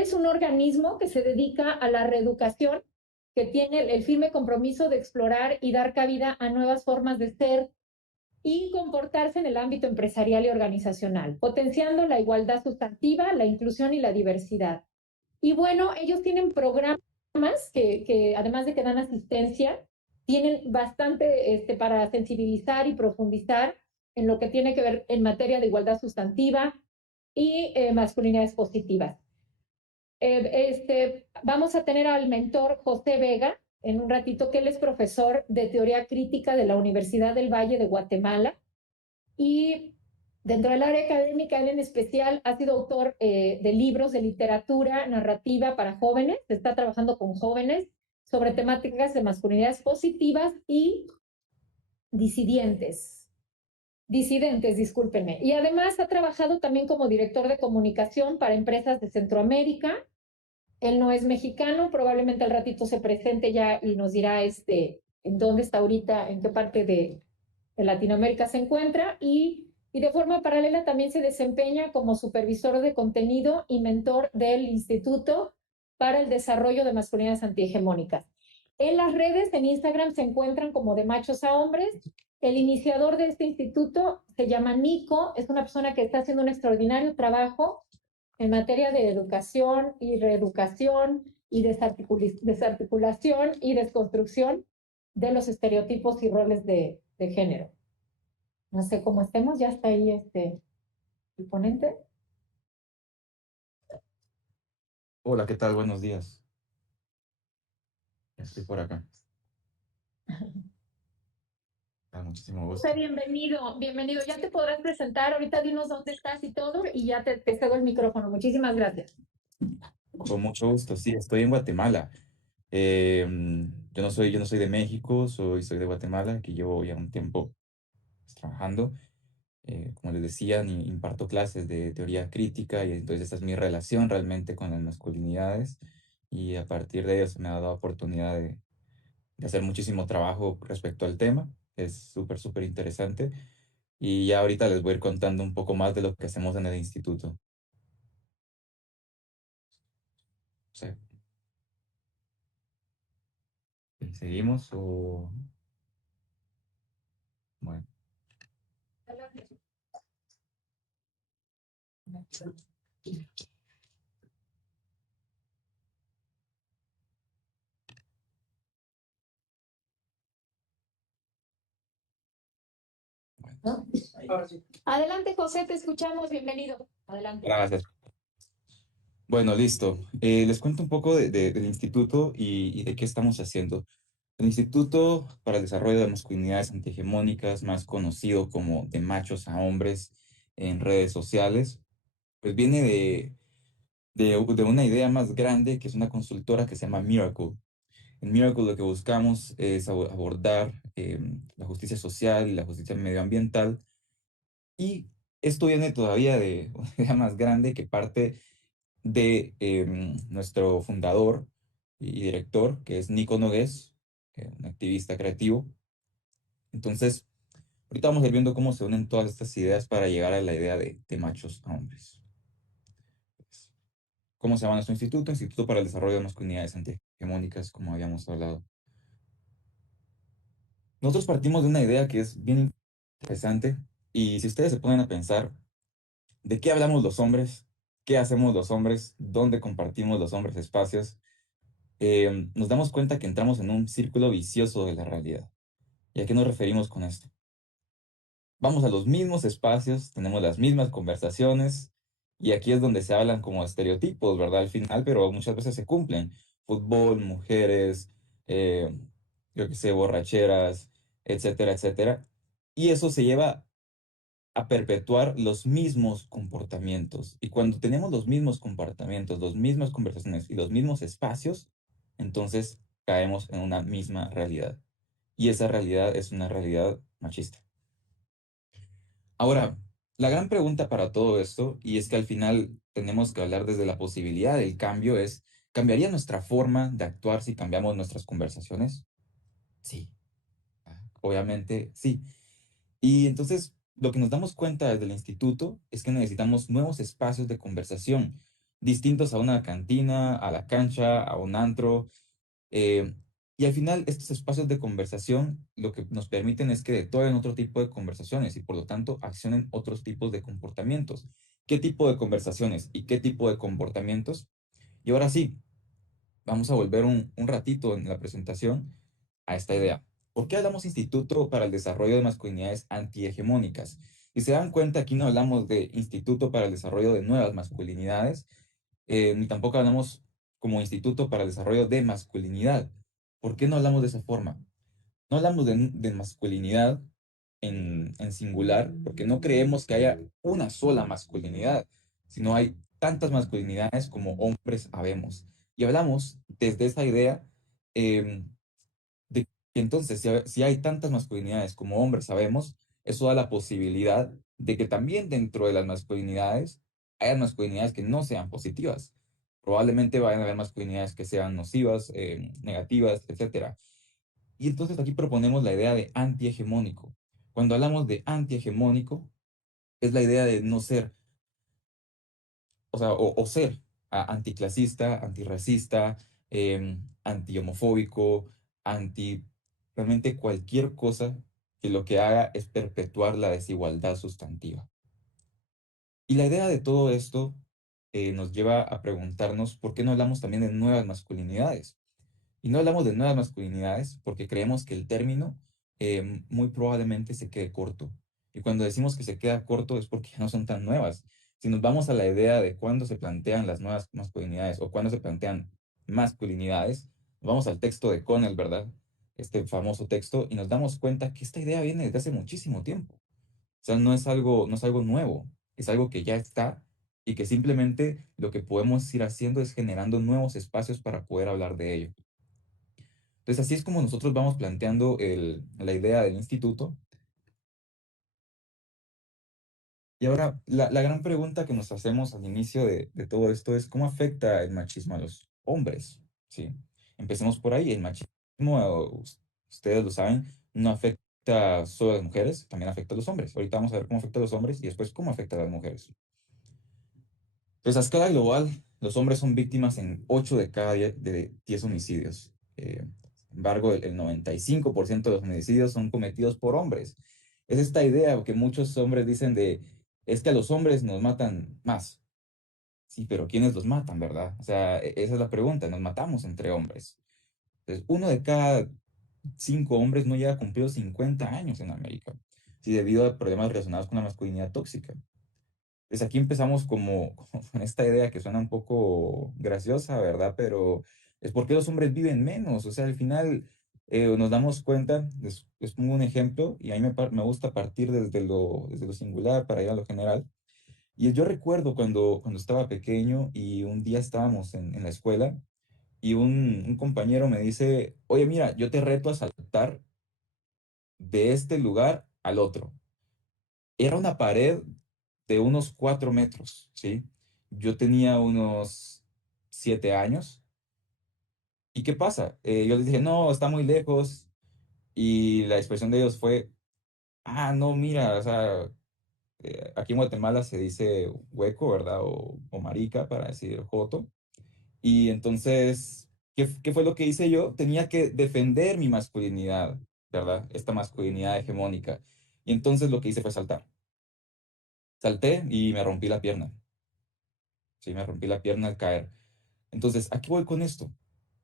él es un organismo que se dedica a la reeducación, que tiene el firme compromiso de explorar y dar cabida a nuevas formas de ser y comportarse en el ámbito empresarial y organizacional, potenciando la igualdad sustantiva, la inclusión y la diversidad. Y bueno, ellos tienen programas que además de que dan asistencia, tienen bastante para sensibilizar y profundizar en lo que tiene que ver en materia de igualdad sustantiva y masculinidades positivas. Vamos a tener al mentor José Vega en un ratito, que él es profesor de teoría crítica de la Universidad del Valle de Guatemala y dentro del área académica, él en especial ha sido autor de libros de literatura narrativa para jóvenes, está trabajando con jóvenes sobre temáticas de masculinidades positivas y disidentes, discúlpenme. Y además ha trabajado también como director de comunicación para empresas de Centroamérica. Él no es mexicano, probablemente al ratito se presente ya y nos dirá en dónde está ahorita, en qué parte de Latinoamérica se encuentra, y de forma paralela también se desempeña como supervisor de contenido y mentor del Instituto para el Desarrollo de Masculinidades Antihegemónicas. En las redes, en Instagram, se encuentran como de machos a hombres. El iniciador de este instituto se llama Nico, es una persona que está haciendo un extraordinario trabajo en materia de educación y reeducación y desarticulación y desconstrucción de los estereotipos y roles de género. No sé cómo estemos, ya está ahí el ponente. Hola, ¿qué tal? Buenos días. Estoy por acá. Muchísimo gusto. Bienvenido. Ya te podrás presentar, ahorita dinos dónde estás y todo, y ya te cedo el micrófono. Muchísimas gracias. Con mucho gusto, sí, estoy en Guatemala. Yo no soy de México, soy de Guatemala, aquí llevo ya un tiempo trabajando. Como les decía, imparto clases de teoría crítica y entonces esta es mi relación realmente con las masculinidades y a partir de ello se me ha dado la oportunidad de hacer muchísimo trabajo respecto al tema. Es súper interesante y ya ahorita les voy a ir contando un poco más de lo que hacemos en el instituto. Sí. ¿Seguimos o...? Bueno. ¿No? Adelante, José, te escuchamos. Bienvenido. Adelante. Gracias. Bueno, listo. Les cuento un poco del instituto y de qué estamos haciendo. El Instituto para el Desarrollo de Masculinidades Antihegemónicas, más conocido como de machos a hombres en redes sociales, pues viene de una idea más grande que es una consultora que se llama Miracle. En Miracle lo que buscamos es abordar la justicia social y la justicia medioambiental. Y esto viene todavía de una idea más grande que parte de nuestro fundador y director, que es Nico Nogués, un activista creativo. Entonces, ahorita vamos a ir viendo cómo se unen todas estas ideas para llegar a la idea de machos a hombres. ¿Cómo se llama nuestro instituto? Instituto para el Desarrollo de Masculinidades Antihegemónicas, como habíamos hablado. Nosotros partimos de una idea que es bien interesante y si ustedes se ponen a pensar, ¿de qué hablamos los hombres? ¿Qué hacemos los hombres? ¿Dónde compartimos los hombres espacios? Nos damos cuenta que entramos en un círculo vicioso de la realidad. ¿Y a qué nos referimos con esto? Vamos a los mismos espacios, tenemos las mismas conversaciones, y aquí es donde se hablan como estereotipos, ¿verdad? Al final, pero muchas veces se cumplen. Fútbol, mujeres, eh, yo qué sé, borracheras, etcétera, etcétera. Y eso se lleva a perpetuar los mismos comportamientos. Y cuando tenemos los mismos comportamientos, las mismas conversaciones y los mismos espacios, entonces caemos en una misma realidad. Y esa realidad es una realidad machista. Ahora, la gran pregunta para todo esto, y es que al final tenemos que hablar desde la posibilidad del cambio, es, ¿cambiaría nuestra forma de actuar si cambiamos nuestras conversaciones? Sí, obviamente sí. Y entonces, lo que nos damos cuenta desde el instituto es que necesitamos nuevos espacios de conversación, distintos a una cantina, a la cancha, a un antro. eh, y al final, estos espacios de conversación lo que nos permiten es que detonen otro tipo de conversaciones y por lo tanto accionen otros tipos de comportamientos. ¿Qué tipo de conversaciones y qué tipo de comportamientos? Y ahora sí, vamos a volver un ratito en la presentación a esta idea. ¿Por qué hablamos Instituto para el Desarrollo de Masculinidades Antihegemónicas? Si se dan cuenta, aquí no hablamos de Instituto para el Desarrollo de Nuevas Masculinidades, ni tampoco hablamos como Instituto para el Desarrollo de Masculinidad. ¿Por qué no hablamos de esa forma? No hablamos de masculinidad en singular, porque no creemos que haya una sola masculinidad, sino hay tantas masculinidades como hombres habemos. Y hablamos desde esa idea em, de que entonces, si hay tantas masculinidades como hombres sabemos, eso da la posibilidad de que también dentro de las masculinidades haya masculinidades que no sean positivas. Probablemente vayan a haber masculinidades que sean nocivas, negativas, etcétera. Y entonces aquí proponemos la idea de antihegemónico. Cuando hablamos de antihegemónico, es la idea de no ser, o sea, o ser anticlasista, antirracista, antihomofóbico, anti, realmente cualquier cosa que lo que haga es perpetuar la desigualdad sustantiva. Y la idea de todo esto nos lleva a preguntarnos por qué no hablamos también de nuevas masculinidades. Y no hablamos de nuevas masculinidades porque creemos que el término muy probablemente se quede corto. Y cuando decimos que se queda corto es porque ya no son tan nuevas. Si nos vamos a la idea de cuándo se plantean las nuevas masculinidades o cuándo se plantean masculinidades, vamos al texto de Connell, ¿verdad? Este famoso texto, y nos damos cuenta que esta idea viene desde hace muchísimo tiempo. O sea, no es algo nuevo, es algo que ya está y que simplemente lo que podemos ir haciendo es generando nuevos espacios para poder hablar de ello. Entonces, así es como nosotros vamos planteando la idea del instituto. Y ahora, la gran pregunta que nos hacemos al inicio de todo esto es, ¿cómo afecta el machismo a los hombres? ¿Sí? Empecemos por ahí. El machismo, ustedes lo saben, no afecta solo a las mujeres, también afecta a los hombres. Ahorita vamos a ver cómo afecta a los hombres y después cómo afecta a las mujeres. Pues a escala global, los hombres son víctimas en 8 de cada 10 homicidios. Sin embargo, el 95% de los homicidios son cometidos por hombres. Es esta idea que muchos hombres dicen es que a los hombres nos matan más. Sí, pero ¿quiénes los matan, verdad? O sea, esa es la pregunta, nos matamos entre hombres. Entonces, uno de cada 5 hombres no llega a cumplir los 50 años en América, sí, debido a problemas relacionados con la masculinidad tóxica. Pues aquí empezamos como con esta idea que suena un poco graciosa, ¿verdad? Pero es porque los hombres viven menos. O sea, al final nos damos cuenta, es como un ejemplo, y a mí me gusta partir desde lo singular para ir a lo general. Y yo recuerdo cuando estaba pequeño y un día estábamos en la escuela y un compañero me dice, oye, mira, yo te reto a saltar de este lugar al otro. Era una pared de unos 4 metros, ¿sí? Yo tenía unos 7 años. ¿Y qué pasa? Yo les dije, no, está muy lejos. Y la expresión de ellos fue, no, mira, o sea, aquí en Guatemala se dice hueco, ¿verdad? O marica para decir joto. Y entonces, ¿qué fue lo que hice yo? Tenía que defender mi masculinidad, ¿verdad? Esta masculinidad hegemónica. Y entonces lo que hice fue saltar. Salté y me rompí la pierna. Sí, me rompí la pierna al caer. Entonces, ¿a qué voy con esto?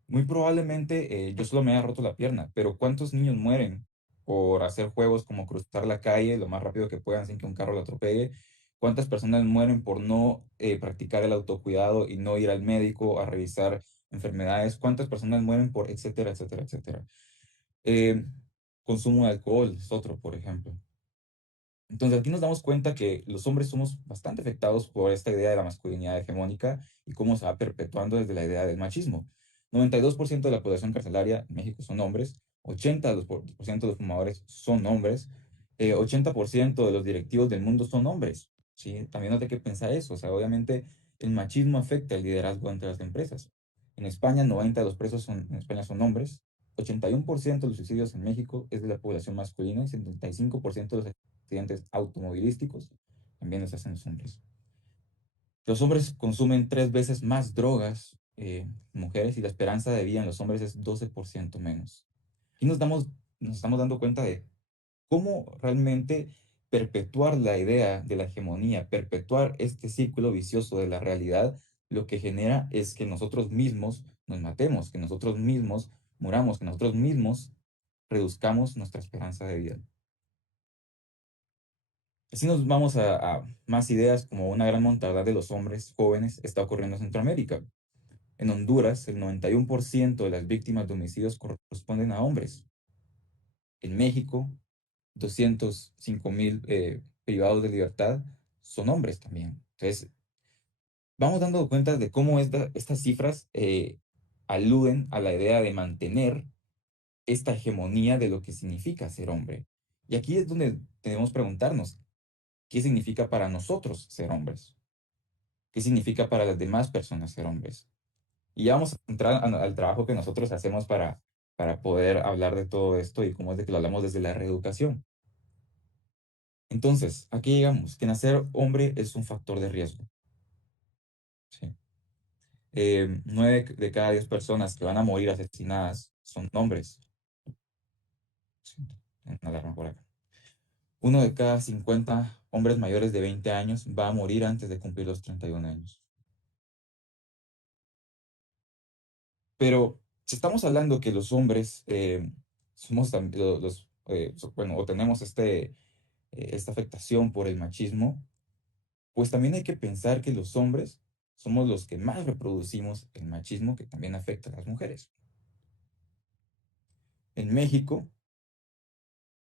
Muy probablemente yo solo me haya roto la pierna, pero ¿cuántos niños mueren por hacer juegos como cruzar la calle lo más rápido que puedan sin que un carro lo atropelle? ¿Cuántas personas mueren por no practicar el autocuidado y no ir al médico a revisar enfermedades? ¿Cuántas personas mueren por etcétera, etcétera, etcétera? Eh, Consumo de alcohol es otro, por ejemplo. Entonces aquí nos damos cuenta que los hombres somos bastante afectados por esta idea de la masculinidad hegemónica y cómo se va perpetuando desde la idea del machismo. 92% de la población carcelaria en México son hombres, 80% de los fumadores son hombres, 80% de los directivos del mundo son hombres. ¿Sí? También no hay que pensar eso. O sea, obviamente el machismo afecta el liderazgo entre las empresas. En España, 90 de los presos en España son hombres, 81% de los suicidios en México es de la población masculina y 75% de los accidentes automovilísticos también los hacen los hombres. Los hombres consumen 3 veces más drogas, mujeres, y la esperanza de vida en los hombres es 12% menos. Y nos estamos dando cuenta de cómo realmente perpetuar la idea de la hegemonía, perpetuar este círculo vicioso de la realidad, lo que genera es que nosotros mismos nos matemos, que nosotros mismos muramos, que nosotros mismos reduzcamos nuestra esperanza de vida. Así nos vamos a más ideas como una gran mortandad de los hombres jóvenes está ocurriendo en Centroamérica. En Honduras, el 91% de las víctimas de homicidios corresponden a hombres. En México, 205,000 privados de libertad son hombres también. Entonces, vamos dando cuenta de cómo estas cifras aluden a la idea de mantener esta hegemonía de lo que significa ser hombre. Y aquí es donde debemos preguntarnos, ¿qué significa para nosotros ser hombres? ¿Qué significa para las demás personas ser hombres? Y ya vamos a entrar al trabajo que nosotros hacemos para poder hablar de todo esto y cómo es de que lo hablamos desde la reeducación. Entonces, aquí llegamos, que nacer hombre es un factor de riesgo. ¿Sí? 9 de cada 10 personas que van a morir asesinadas son hombres. Sí, una alarma por acá. 1 de cada 50 hombres mayores de 20 años va a morir antes de cumplir los 31 años. Pero si estamos hablando que los hombres somos bueno, o tenemos esta afectación por el machismo, pues también hay que pensar que los hombres somos los que más reproducimos el machismo que también afecta a las mujeres. En México,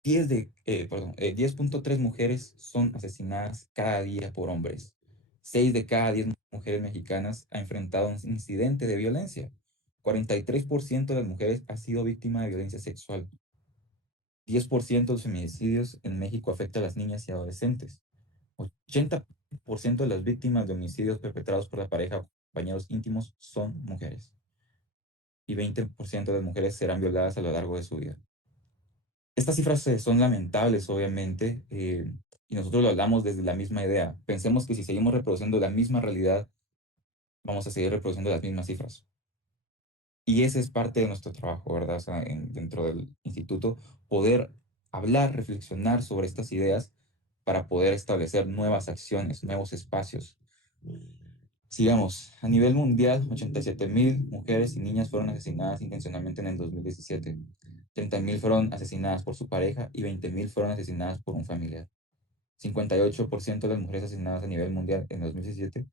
10.3 mujeres son asesinadas cada día por hombres. 6 de cada 10 mujeres mexicanas ha enfrentado un incidente de violencia. 43% de las mujeres ha sido víctima de violencia sexual. 10% de los feminicidios en México afecta a las niñas y adolescentes. 80% de las víctimas de homicidios perpetrados por la pareja o compañeros íntimos son mujeres. Y 20% de las mujeres serán violadas a lo largo de su vida. Estas cifras son lamentables, obviamente, y nosotros lo hablamos desde la misma idea. Pensemos que si seguimos reproduciendo la misma realidad, vamos a seguir reproduciendo las mismas cifras. Y ese es parte de nuestro trabajo, ¿verdad? O sea, dentro del instituto, poder hablar, reflexionar sobre estas ideas para poder establecer nuevas acciones, nuevos espacios. Sigamos. A nivel mundial, 87,000 mujeres y niñas fueron asesinadas intencionalmente en el 2017. 30,000 fueron asesinadas por su pareja y 20,000 fueron asesinadas por un familiar. 58% de las mujeres asesinadas a nivel mundial en 2017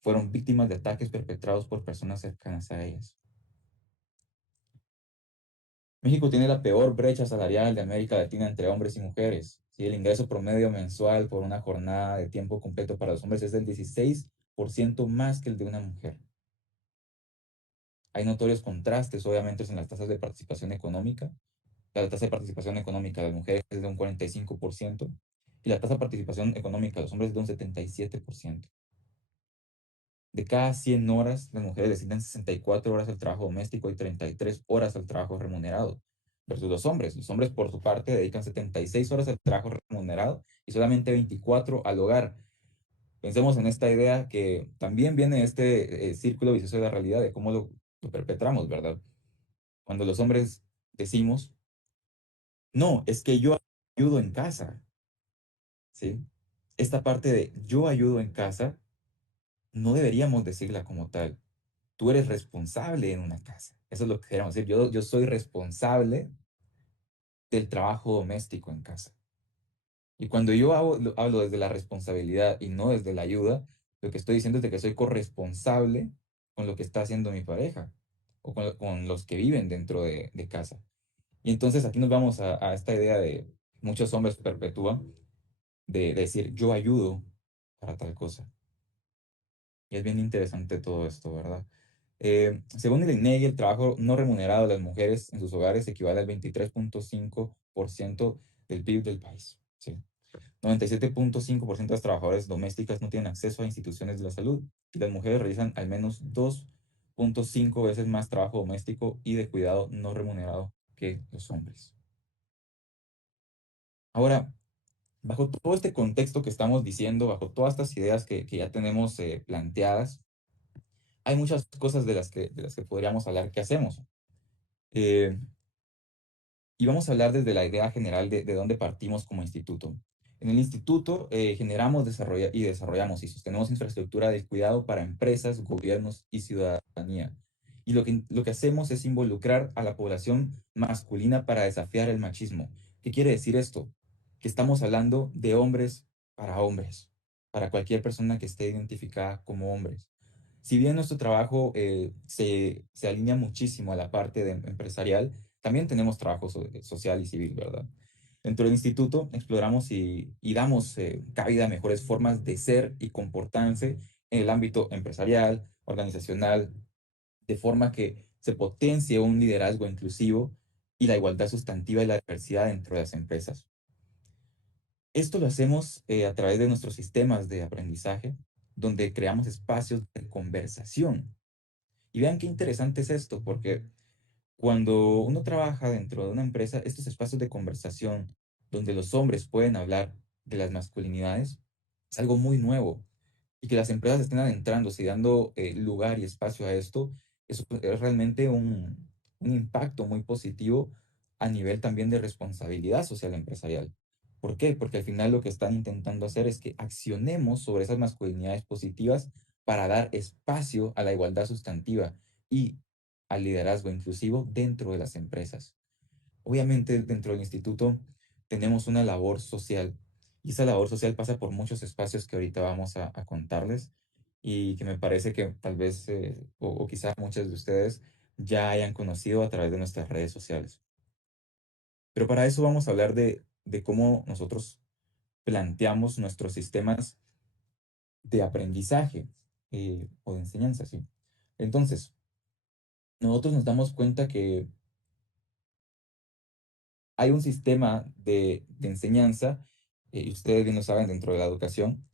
fueron víctimas de ataques perpetrados por personas cercanas a ellas. México tiene la peor brecha salarial de América Latina entre hombres y mujeres. ¿Sí? El ingreso promedio mensual por una jornada de tiempo completo para los hombres es del 16% más que el de una mujer. Hay notorios contrastes, obviamente, en las tasas de participación económica. La tasa de participación económica de las mujeres es de un 45% y la tasa de participación económica de los hombres es de un 77%. De cada 100 horas, las mujeres destinan 64 horas al trabajo doméstico y 33 horas al trabajo remunerado, versus los hombres. Los hombres, por su parte, dedican 76 horas al trabajo remunerado y solamente 24 al hogar. Pensemos en esta idea que también viene de este círculo vicioso de la realidad, de cómo lo perpetramos, ¿verdad? Cuando los hombres decimos, no, es que yo ayudo en casa, ¿sí? Esta parte de yo ayudo en casa, no deberíamos decirla como tal. Tú eres responsable en una casa. Eso es lo que queremos decir. Yo soy responsable del trabajo doméstico en casa. Y cuando yo hablo desde la responsabilidad y no desde la ayuda, lo que estoy diciendo es de que soy corresponsable con lo que está haciendo mi pareja o con los que viven dentro de casa. Y entonces aquí nos vamos a esta idea de muchos hombres perpetúan de decir yo ayudo para tal cosa. Y es bien interesante todo esto, ¿verdad? Según el INEGI, el trabajo no remunerado de las mujeres en sus hogares equivale al 23.5% del PIB del país. ¿Sí? 97.5% de las trabajadoras domésticas no tienen acceso a instituciones de la salud y las mujeres realizan al menos 2.5 veces más trabajo doméstico y de cuidado no remunerado que los hombres. Ahora, bajo todo este contexto que estamos diciendo, bajo todas estas ideas que ya tenemos planteadas, hay muchas cosas de las que podríamos hablar que hacemos. Eh, y vamos a hablar desde la idea general de dónde partimos como instituto. En el instituto generamos y desarrollamos y sostenemos infraestructura de cuidado para empresas, gobiernos y ciudadanía. Y lo que hacemos es involucrar a la población masculina para desafiar el machismo. ¿Qué quiere decir esto? Que estamos hablando de hombres, para cualquier persona que esté identificada como hombres. Si bien nuestro trabajo se alinea muchísimo a la parte empresarial, también tenemos trabajo social y civil, ¿verdad? Dentro del instituto exploramos y damos cabida a mejores formas de ser y comportarse en el ámbito empresarial, organizacional, de forma que se potencie un liderazgo inclusivo y la igualdad sustantiva y la diversidad dentro de las empresas. Esto lo hacemos a través de nuestros sistemas de aprendizaje, donde creamos espacios de conversación. Y vean qué interesante es esto, porque cuando uno trabaja dentro de una empresa, estos espacios de conversación donde los hombres pueden hablar de las masculinidades es algo muy nuevo. Y que las empresas estén adentrándose y dando lugar y espacio a esto, eso es realmente un impacto muy positivo a nivel también de responsabilidad social empresarial. ¿Por qué? Porque al final lo que están intentando hacer es que accionemos sobre esas masculinidades positivas para dar espacio a la igualdad sustantiva y al liderazgo inclusivo dentro de las empresas. Obviamente, dentro del instituto tenemos una labor social y esa labor social pasa por muchos espacios que ahorita vamos a contarles y que me parece que tal vez o quizá muchos de ustedes ya hayan conocido a través de nuestras redes sociales. Pero para eso vamos a hablar de cómo nosotros planteamos nuestros sistemas de aprendizaje o de enseñanza, ¿sí? Entonces, nosotros nos damos cuenta que hay un sistema de enseñanza, y ustedes bien lo saben dentro de la educación,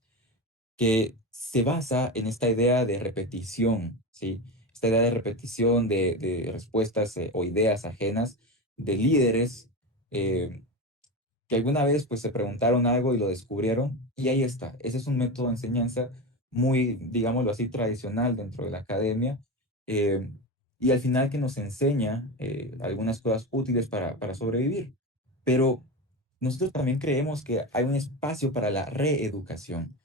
que se basa en esta idea de repetición, ¿sí? Esta idea de repetición de respuestas o ideas ajenas de líderes eh, que alguna vez pues se preguntaron algo y lo descubrieron y ahí está. Ese es un método de enseñanza muy, digámoslo así, tradicional dentro de la academia eh, y al final que nos enseña algunas cosas útiles para sobrevivir. Pero nosotros también creemos que hay un espacio para la reeducación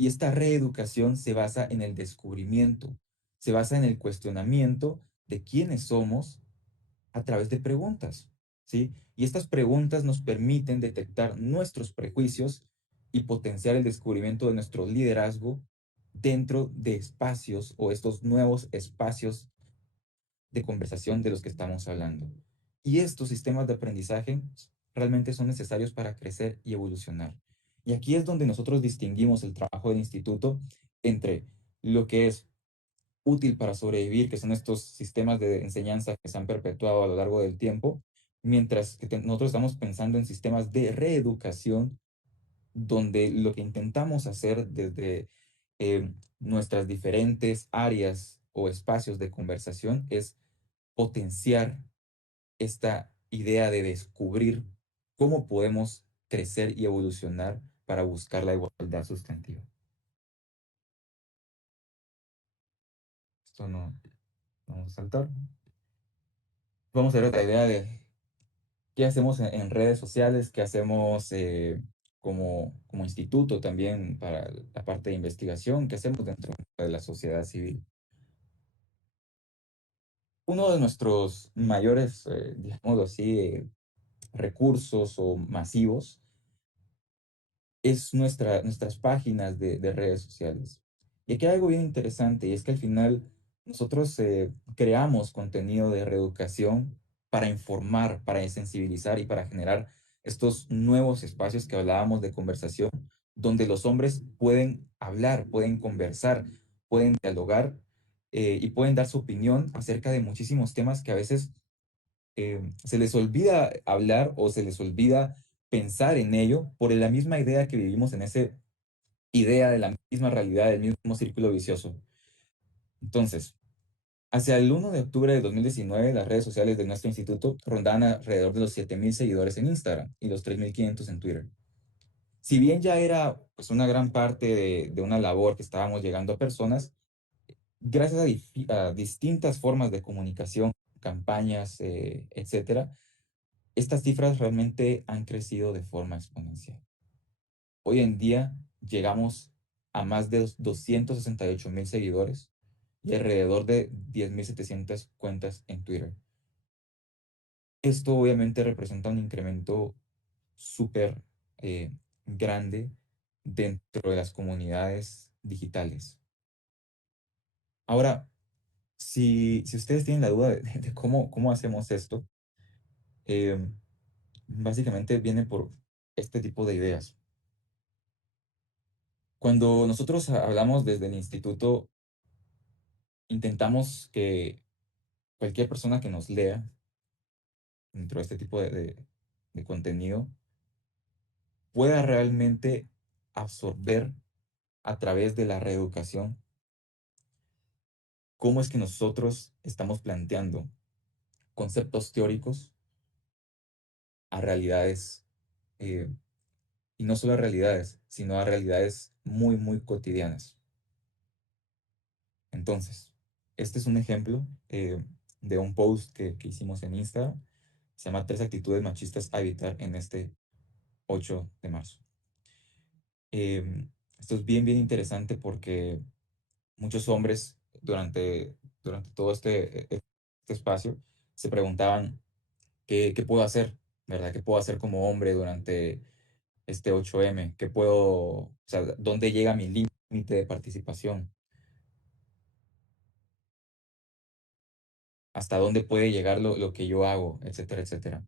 y esta reeducación se basa en el descubrimiento, se basa en el cuestionamiento de quiénes somos a través de preguntas, ¿sí? Y estas preguntas nos permiten detectar nuestros prejuicios y potenciar el descubrimiento de nuestro liderazgo dentro de espacios o estos nuevos espacios de conversación de los que estamos hablando. Y estos sistemas de aprendizaje realmente son necesarios para crecer y evolucionar. Y aquí es donde nosotros distinguimos el trabajo del instituto entre lo que es útil para sobrevivir, que son estos sistemas de enseñanza que se han perpetuado a lo largo del tiempo, mientras que nosotros estamos pensando en sistemas de reeducación, donde lo que intentamos hacer desde nuestras diferentes áreas o espacios de conversación es potenciar esta idea de descubrir cómo podemos crecer y evolucionar para buscar la igualdad sustantiva. Esto no, vamos a saltar. Vamos a ver otra idea de qué hacemos en redes sociales, qué hacemos como instituto también para la parte de investigación, qué hacemos dentro de la sociedad civil. Uno de nuestros mayores, digamos así, recursos o masivos es nuestras páginas de redes sociales. Y aquí hay algo bien interesante, y es que al final nosotros creamos contenido de reeducación para informar, para sensibilizar y para generar estos nuevos espacios que hablábamos de conversación, donde los hombres pueden hablar, pueden conversar, pueden dialogar y pueden dar su opinión acerca de muchísimos temas que a veces se les olvida hablar o se les olvida pensar en ello por la misma idea que vivimos en esa idea de la misma realidad, del mismo círculo vicioso. Entonces, hacia el 1 de octubre de 2019, las redes sociales de nuestro instituto rondaban alrededor de los 7.000 seguidores en Instagram y los 3.500 en Twitter. si bien ya era pues una gran parte de una labor que estábamos llegando a personas, gracias a distintas formas de comunicación, campañas, etcétera, estas cifras realmente han crecido de forma exponencial. Hoy en día llegamos a más de 268,000 seguidores y alrededor de 10,700 cuentas en Twitter. Esto obviamente representa un incremento súper grande dentro de las comunidades digitales. Ahora, si ustedes tienen la duda de cómo hacemos esto, em, básicamente viene por este tipo de ideas. Cuando nosotros hablamos desde el instituto, intentamos que cualquier persona que nos lea dentro de este tipo de contenido pueda realmente absorber a través de la reeducación cómo es que nosotros estamos planteando conceptos teóricos a realidades, eh, y no solo a realidades, sino a realidades muy, muy cotidianas. Entonces, este es un ejemplo de un post que hicimos en Instagram. Se llama Tres actitudes machistas a evitar en este 8 de marzo. Esto es bien, bien interesante porque muchos hombres durante todo este espacio se preguntaban qué puedo hacer, ¿verdad? ¿Qué puedo hacer como hombre durante este 8M? ¿Qué puedo, o sea, dónde llega mi límite de participación? ¿Hasta dónde puede llegar lo que yo hago? Etcétera, etcétera.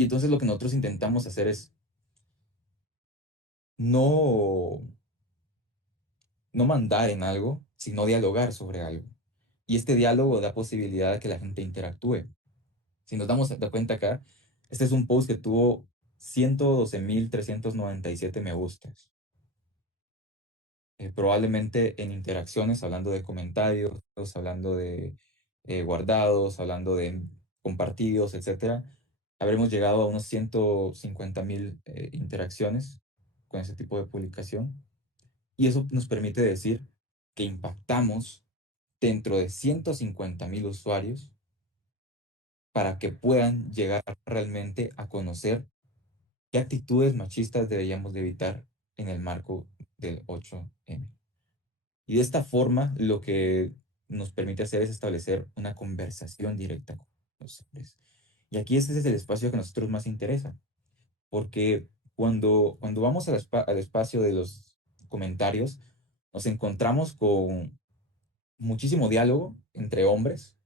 Y entonces lo que nosotros intentamos hacer es no, no mandar en algo, sino dialogar sobre algo. Y este diálogo da posibilidad de que la gente interactúe. Si nos damos de cuenta acá, este es un post que tuvo 112,397 me gustas. Probablemente en interacciones, hablando de comentarios, hablando de guardados, hablando de compartidos, etcétera, habremos llegado a unos 150,000 interacciones con ese tipo de publicación. Y eso nos permite decir que impactamos dentro de 150,000 usuarios para que puedan llegar realmente a conocer qué actitudes machistas deberíamos de evitar en el marco del 8M. Y de esta forma, lo que nos permite hacer es establecer una conversación directa con los hombres. Y aquí este es el espacio que a nosotros más interesa, porque cuando vamos al espacio de los comentarios, nos encontramos con muchísimo diálogo entre hombres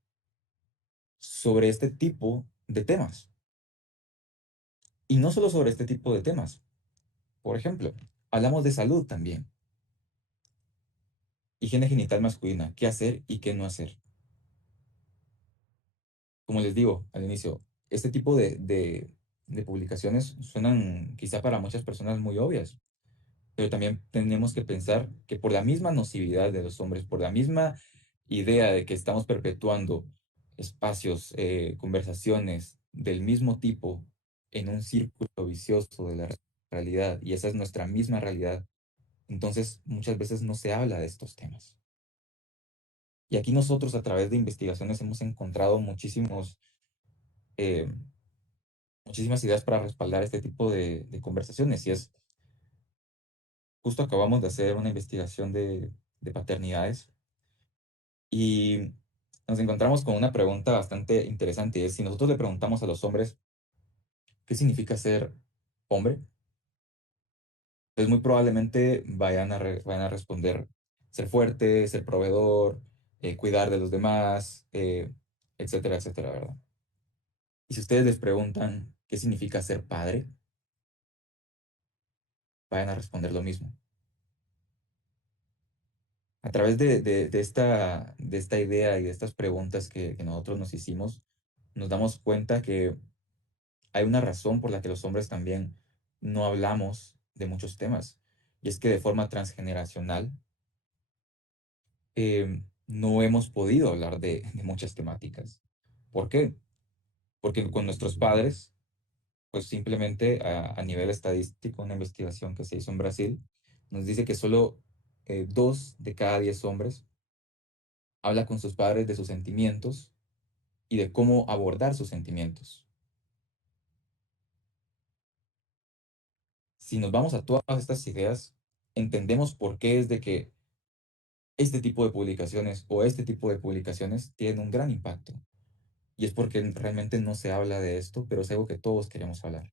sobre este tipo de temas. Y no solo sobre este tipo de temas. Por ejemplo, hablamos de salud también. Higiene genital masculina, qué hacer y qué no hacer. Como les digo al inicio, este tipo de publicaciones suenan quizá para muchas personas muy obvias, pero también tenemos que pensar que por la misma nocividad de los hombres, por la misma idea de que estamos perpetuando espacios, conversaciones del mismo tipo en un círculo vicioso de la realidad, y esa es nuestra misma realidad, entonces muchas veces no se habla de estos temas. Y aquí nosotros a través de investigaciones hemos encontrado eh, muchísimas ideas para respaldar este tipo de conversaciones. Y es, justo acabamos de hacer una investigación de paternidades y nos encontramos con una pregunta bastante interesante. Y es, si nosotros le preguntamos a los hombres qué significa ser hombre, pues muy probablemente vayan a responder ser fuerte, ser proveedor, cuidar de los demás, etcétera, etcétera, ¿verdad? Y si ustedes les preguntan qué significa ser padre, vayan a responder lo mismo. A través de esta idea y de estas preguntas que nosotros nos hicimos, nos damos cuenta que hay una razón por la que los hombres también no hablamos de muchos temas. Y es que de forma transgeneracional no hemos podido hablar de muchas temáticas. ¿Por qué? Porque con nuestros padres pues simplemente a nivel estadístico, una investigación que se hizo en Brasil nos dice que solo 2 de cada 10 hombres habla con sus padres de sus sentimientos y de cómo abordar sus sentimientos. Si nos vamos a todas estas ideas, entendemos por qué es de que este tipo de publicaciones o este tipo de publicaciones tienen un gran impacto. Y es porque realmente no se habla de esto, pero es algo que todos queremos hablar.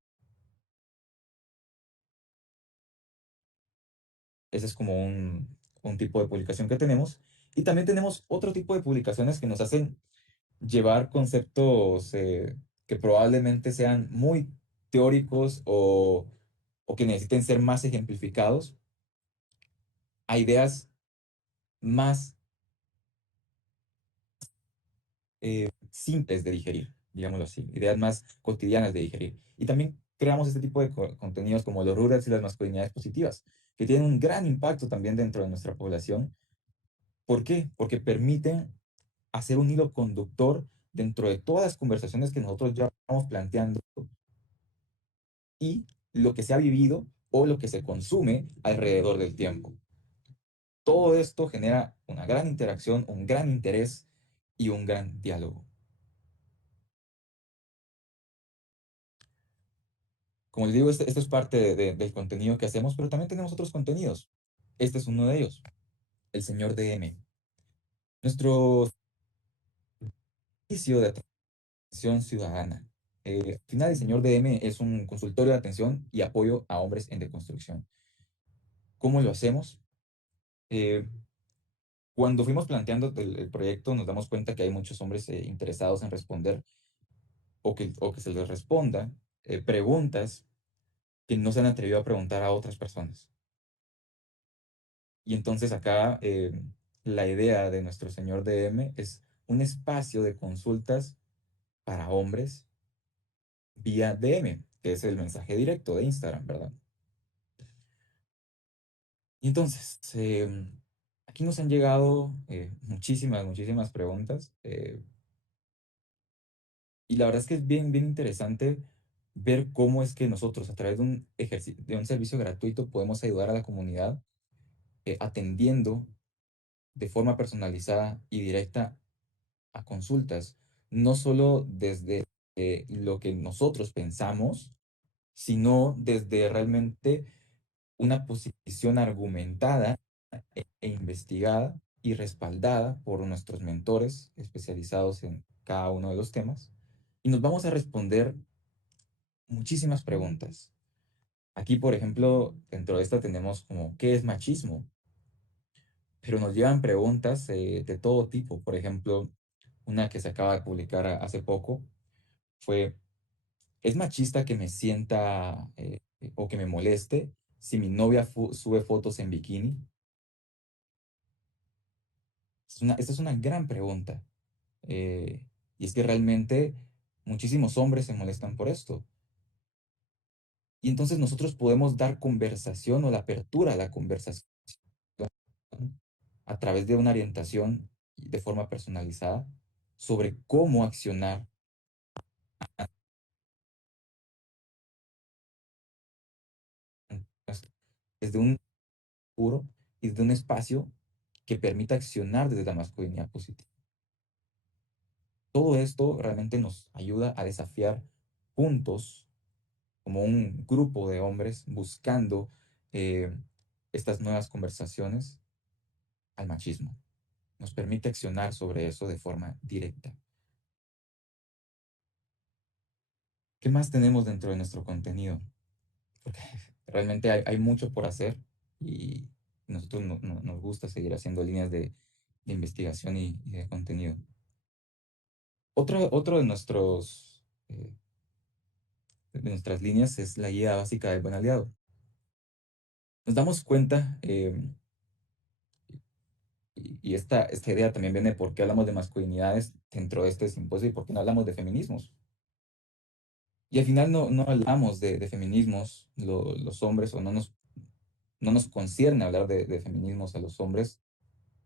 Ese es como un tipo de publicación que tenemos. Y también tenemos otro tipo de publicaciones que nos hacen llevar conceptos que probablemente sean muy teóricos o que necesiten ser más ejemplificados a ideas más simples de digerir, digámoslo así, ideas más cotidianas de digerir. Y también creamos este tipo de contenidos como los rurals y las masculinidades positivas, que tienen un gran impacto también dentro de nuestra población. ¿Por qué? Porque permiten hacer un hilo conductor dentro de todas las conversaciones que nosotros ya vamos planteando y lo que se ha vivido o lo que se consume alrededor del tiempo. Todo esto genera una gran interacción, un gran interés y un gran diálogo. Como les digo, esto es parte del contenido que hacemos, pero también tenemos otros contenidos. Este es uno de ellos, el señor DM. Nuestro servicio de atención ciudadana. Al final, el señor DM es un consultorio de atención y apoyo a hombres en deconstrucción. ¿Cómo lo hacemos? Eh, Cuando fuimos planteando el proyecto, nos damos cuenta que hay muchos hombres interesados en responder o que se les responda preguntas que no se han atrevido a preguntar a otras personas. Y entonces acá la idea de nuestro señor DM es un espacio de consultas para hombres vía DM, que es el mensaje directo de Instagram, ¿verdad? Y entonces, aquí nos han llegado muchísimas preguntas. Y la verdad es que es bien interesante ver cómo es que nosotros, a través de un de un servicio gratuito, podemos ayudar a la comunidad atendiendo de forma personalizada y directa a consultas, no solo desde lo que nosotros pensamos, sino desde realmente una posición argumentada e investigada y respaldada por nuestros mentores especializados en cada uno de los temas. Y nos vamos a responder muchísimas preguntas. Aquí, por ejemplo, dentro de esta tenemos como, ¿qué es machismo? Pero nos llevan preguntas de todo tipo. Por ejemplo, una que se acaba de publicar hace poco fue, ¿es machista que me sienta o que me moleste si mi novia sube fotos en bikini? Esta es una gran pregunta. eh, y es que realmente muchísimos hombres se molestan por esto. Y entonces nosotros podemos dar conversación o la apertura a la conversación a través de una orientación de forma personalizada sobre cómo accionar desde un puro y desde un espacio que permita accionar desde la masculinidad positiva. Todo esto realmente nos ayuda a desafiar juntos como un grupo de hombres buscando eh, estas nuevas conversaciones al machismo. Nos permite accionar sobre eso de forma directa. ¿Qué más tenemos dentro de nuestro contenido? Porque realmente hay mucho por hacer y nosotros nos gusta seguir haciendo líneas de investigación y de contenido. Otro de nuestras líneas es la guía básica del buen aliado. Nos damos cuenta, y esta idea también viene de por qué hablamos de masculinidades dentro de este simposio y por qué no hablamos de feminismos. Y al final no hablamos de feminismos los hombres, o no nos concierne hablar de feminismos a los hombres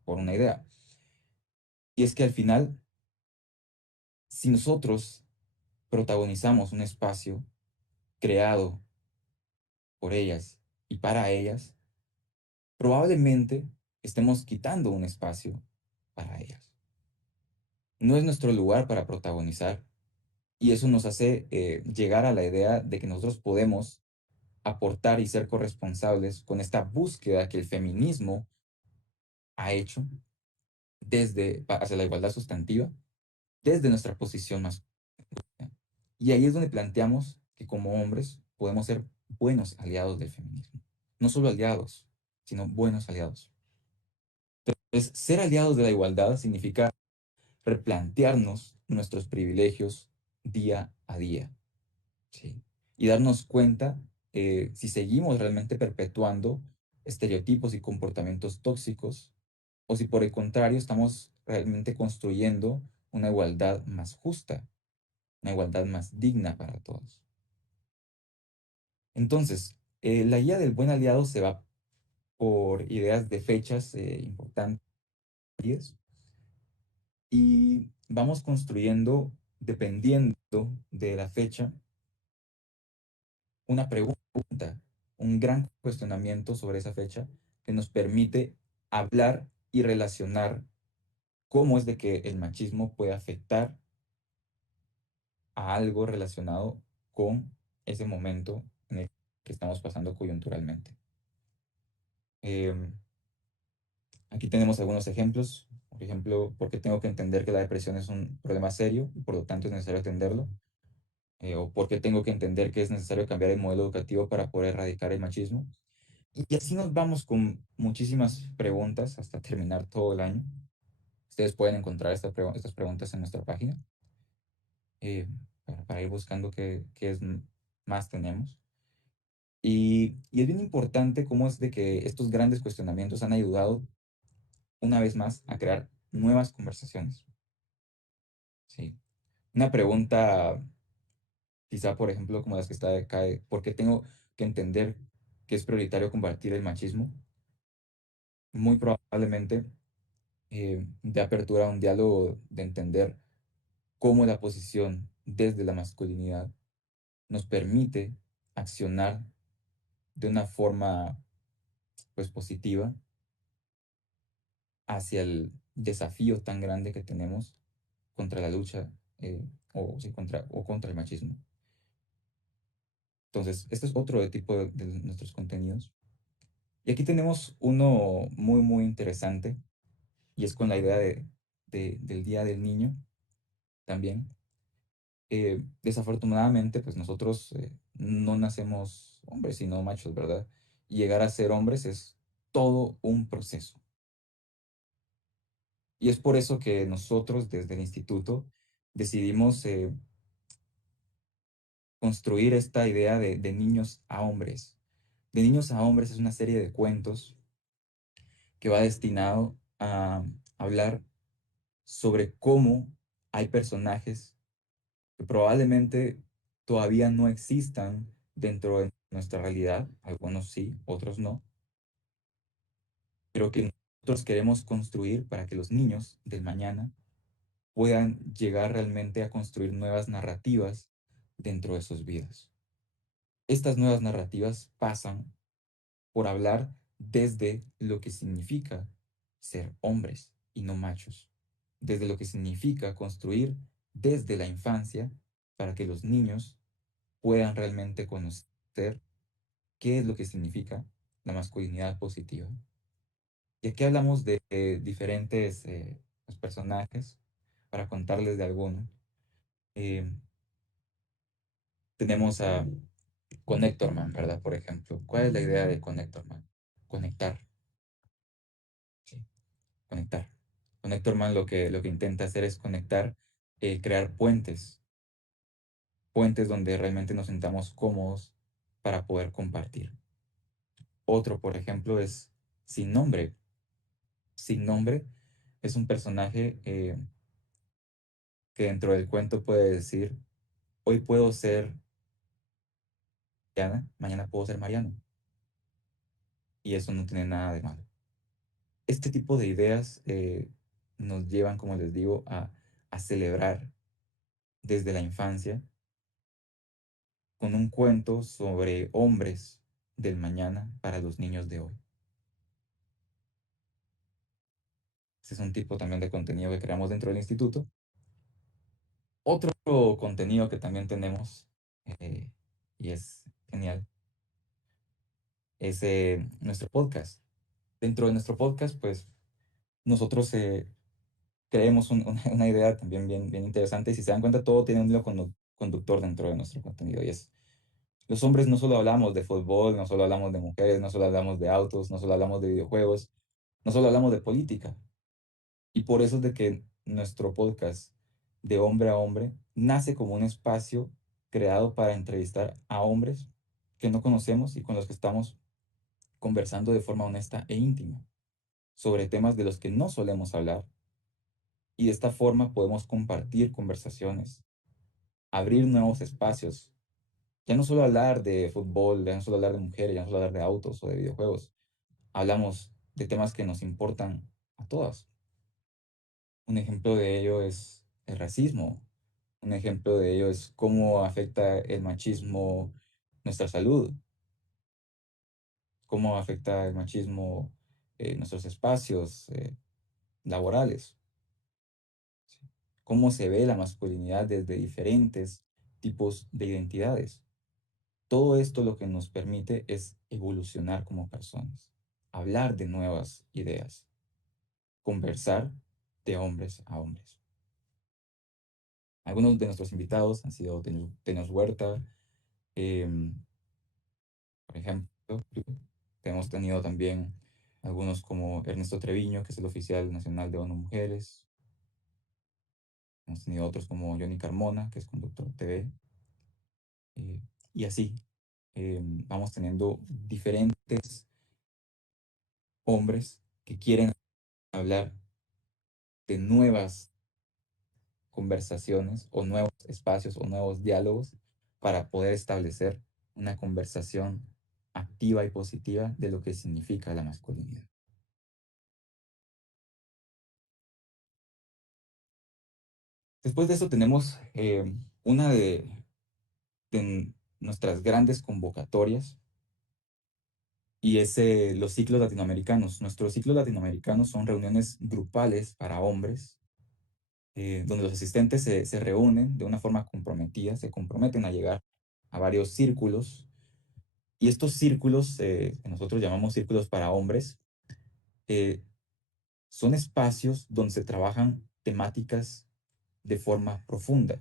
por una idea. Y es que al final, si nosotros protagonizamos un espacio, creado por ellas y para ellas, probablemente estemos quitando un espacio para ellas. No es nuestro lugar para protagonizar y eso nos hace llegar a la idea de que nosotros podemos aportar y ser corresponsables con esta búsqueda que el feminismo ha hecho hacia la igualdad sustantiva desde nuestra posición más. Y ahí es donde planteamos que como hombres podemos ser buenos aliados del feminismo. No solo aliados, sino buenos aliados. Entonces, ser aliados de la igualdad significa replantearnos nuestros privilegios día a día, ¿sí? Y darnos cuenta si seguimos realmente perpetuando estereotipos y comportamientos tóxicos o si por el contrario estamos realmente construyendo una igualdad más justa, una igualdad más digna para todos. Entonces, la guía del buen aliado se va por ideas de fechas importantes y vamos construyendo, dependiendo de la fecha, una pregunta, un gran cuestionamiento sobre esa fecha que nos permite hablar y relacionar cómo es de que el machismo puede afectar a algo relacionado con ese momento en el que estamos pasando coyunturalmente. Aquí tenemos algunos ejemplos. Por ejemplo, ¿por qué tengo que entender que la depresión es un problema serio y por lo tanto es necesario atenderlo? ¿O por qué tengo que entender que es necesario cambiar el modelo educativo para poder erradicar el machismo? Y así nos vamos con muchísimas preguntas hasta terminar todo el año. Ustedes pueden encontrar estas preguntas en nuestra página eh, para ir buscando qué es más tenemos. Y es bien importante cómo es de que estos grandes cuestionamientos han ayudado una vez más a crear nuevas conversaciones. Sí. Una pregunta, quizá por ejemplo, como las que está acá, ¿por qué tengo que entender que es prioritario combatir el machismo? Muy probablemente de apertura a un diálogo de entender cómo la posición desde la masculinidad nos permite accionar de una forma pues positiva hacia el desafío tan grande que tenemos contra la lucha o, sí, contra el machismo. Entonces, este es otro tipo de nuestros contenidos. Y aquí tenemos uno muy, muy interesante y es con la idea del Día del Niño también. Desafortunadamente, pues nosotros no nacemos hombres, sino machos, ¿verdad? Y llegar a ser hombres es todo un proceso. Y es por eso que nosotros desde el instituto decidimos construir esta idea de niños a hombres. De niños a hombres es una serie de cuentos que va destinado a hablar sobre cómo hay personajes que probablemente todavía no existan dentro de nuestra realidad, algunos sí, otros no, pero que nosotros queremos construir para que los niños del mañana puedan llegar realmente a construir nuevas narrativas dentro de sus vidas. Estas nuevas narrativas pasan por hablar desde lo que significa ser hombres y no machos, desde lo que significa construir desde la infancia para que los niños puedan realmente conocer qué es lo que significa la masculinidad positiva. Y aquí hablamos de diferentes pues, personajes, para contarles de alguno. Eh, tenemos a Connectorman, ¿verdad? Por ejemplo, ¿cuál es la idea de Connectorman? Conectar, ¿sí? Conectar. Connectorman lo que intenta hacer es conectar, crear puentes, puentes donde realmente nos sentamos cómodos para poder compartir. Otro, por ejemplo, es Sin Nombre. Sin Nombre es un personaje que dentro del cuento puede decir, hoy puedo ser Diana, mañana puedo ser Mariano. Y eso no tiene nada de malo. Este tipo de ideas nos llevan, como les digo, a celebrar desde la infancia con un cuento sobre hombres del mañana para los niños de hoy. Ese es un tipo también de contenido que creamos dentro del instituto. Otro contenido que también tenemos, eh, y es genial, es nuestro podcast. Dentro de nuestro podcast, pues nosotros creemos una idea también bien interesante. Y si se dan cuenta, todo tiene un hilo conductor dentro de nuestro contenido. Y es, los hombres no solo hablamos de fútbol, no solo hablamos de mujeres, no solo hablamos de autos, no solo hablamos de videojuegos, no solo hablamos de política. Y por eso es de que nuestro podcast de hombre a hombre nace como un espacio creado para entrevistar a hombres que no conocemos y con los que estamos conversando de forma honesta e íntima sobre temas de los que no solemos hablar. Y de esta forma podemos compartir conversaciones, abrir nuevos espacios. Ya no solo hablar de fútbol, ya no solo hablar de mujeres, ya no solo hablar de autos o de videojuegos. Hablamos de temas que nos importan a todas. Un ejemplo de ello es el racismo. Un ejemplo de ello es cómo afecta el machismo nuestra salud, cómo afecta el machismo nuestros espacios laborales, ¿sí? Cómo se ve la masculinidad desde diferentes tipos de identidades. Todo esto lo que nos permite es evolucionar como personas, hablar de nuevas ideas, conversar de hombres a hombres. Algunos de nuestros invitados han sido Tenios Huerta, em, por ejemplo. Hemos tenido también algunos como Ernesto Treviño, que es el oficial nacional de ONU Mujeres. Hemos tenido otros como Johnny Carmona, que es conductor TV. eh, y así vamos teniendo diferentes hombres que quieren hablar de nuevas conversaciones o nuevos espacios o nuevos diálogos para poder establecer una conversación activa y positiva de lo que significa la masculinidad. Después de eso tenemos una de nuestras grandes convocatorias y es los ciclos latinoamericanos. Nuestros ciclos latinoamericanos son reuniones grupales para hombres donde los asistentes se reúnen de una forma comprometida, se comprometen a llegar a varios círculos. Y estos círculos, que nosotros llamamos círculos para hombres, eh, son espacios donde se trabajan temáticas de forma profunda.